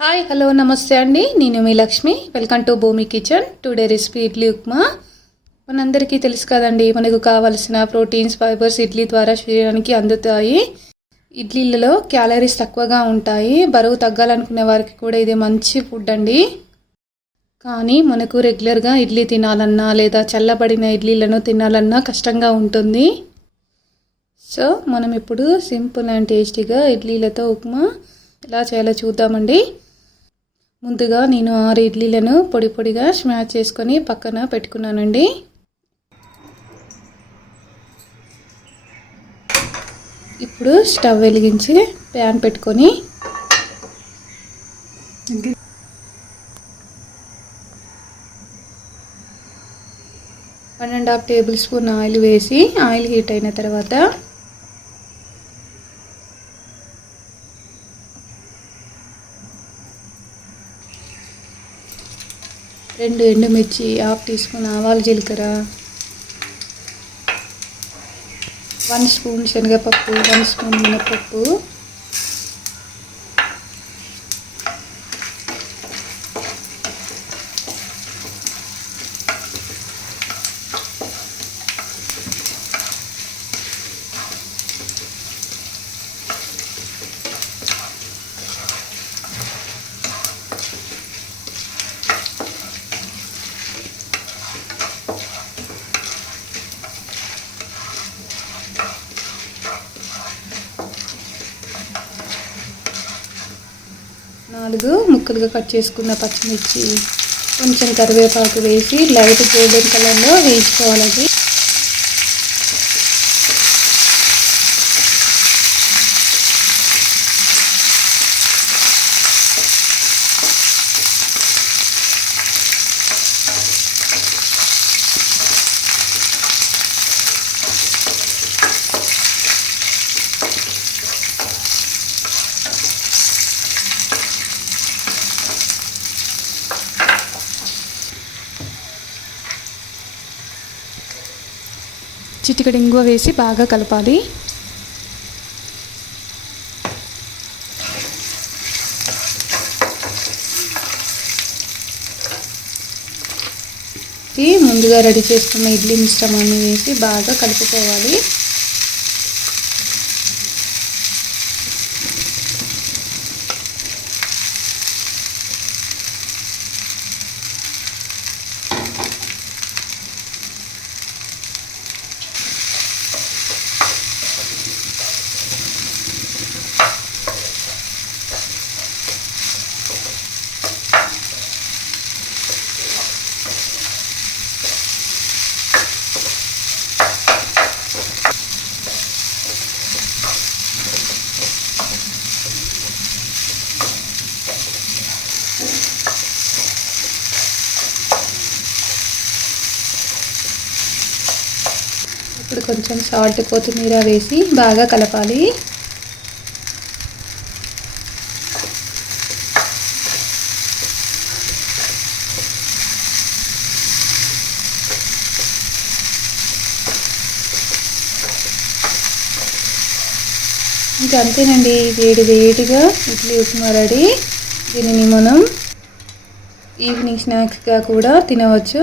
Hi hello నమస్తే అండి. నేను మీ Lakshmi. Welcome to Bhoomi kitchen today recipe idli upma. మనందరికీ తెలుసు కదండి మనకు కావలసిన ప్రోటీన్స్ ఫైబర్స్ ఇడ్లీ ద్వారా శరీరానికి అందుతాయి. ఇడ్లీలలో క్యాలరీస్ తక్కువగా ఉంటాయి. బరువు తగ్గాలనుకునే వారికి కూడా ఇది మంచి ఫుడ్ అండి. కానీ మనకు రెగ్యులర్గా ఇడ్లీ తినాలన్నా లేదా చల్లబడిన ఇడ్లీలను తినాలన్నా కష్టంగా ఉంటుంది. సో మనం ఇప్పుడు సింపుల్ అండ్ టేస్టీగా ఇడ్లీలతో ఉప్మా ఎలా చేయాలో చూద్దామండి. ముందుగా నేను ఆరు ఇడ్లీలను పొడి పొడిగా స్మాష్ చేసుకొని పక్కన పెట్టుకున్నానండి. ఇప్పుడు స్టవ్ వెలిగించి ప్యాన్ పెట్టుకొని one and half tablespoon oil వేసి ఆయిల్ హీట్ అయిన తర్వాత రెండు ఎండుమిర్చి హాఫ్ టీ స్పూన్ ఆవాలు జీలకర్ర వన్ స్పూన్ శనగపప్పు వన్ స్పూన్ మినపప్పు నాలుగు ముక్కలుగా కట్ చేసుకున్న పచ్చిమిర్చి కొంచెం కరివేపాకు వేసి లైట్ గోల్డెన్ కలర్లో వేసుకోవాలండి చిటికడి ఇంగువ వేసి బాగా కలపాలి. ముందుగా రెడీ చేసుకున్న ఇడ్లీ మిశ్రమాన్ని వేసి బాగా కలుపుకోవాలి. ఇప్పుడు కొంచెం సాల్ట్ కొత్తిమీర వేసి బాగా కలపాలి. ఇంకా అంతేనండి వేడి వేడిగా ఇడ్లీ ఉప్మా రెడీ. దీనిని మనం ఈవినింగ్ స్నాక్స్గా కూడా తినవచ్చు.